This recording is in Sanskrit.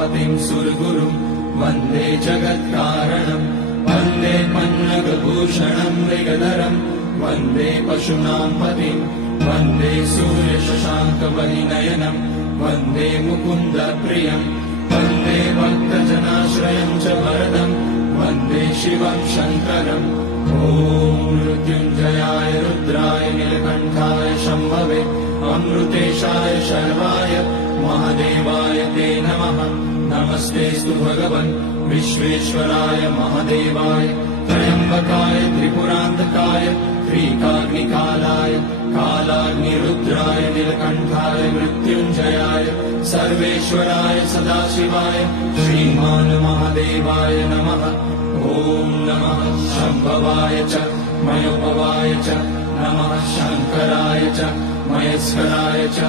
उमापतिं सुरगुरुं वन्दे जगत्कारणं वन्दे पन्नगभूषणं मृगधरं वन्दे पशूनां पतिं वन्दे सूर्यशशाङ्कवलिनयनं वन्दे मुकुन्दप्रियं वन्दे भक्तजनाश्रयं च वरदं वन्दे शिवं शङ्करम् ॐ मृत्युञ्जयाय रुद्राय नीलकण्ठाय शम्भवे अमृतेशाय शर्वाय महादेवाय ते नमः। नमस्तेऽस्तु भगवन् विश्वेश्वराय महादेवाय त्र्यम्बकाय त्रिपुरान्तकाय त्रिकाग्निकालाय कालाग्निरुद्राय नीलकण्ठाय मृत्युञ्जयाय सर्वेश्वराय सदाशिवाय श्रीमान् महादेवाय नमः। ॐ नमः शम्भवाय च मयोपवाय च नमः शङ्कराय च महेश्वराय च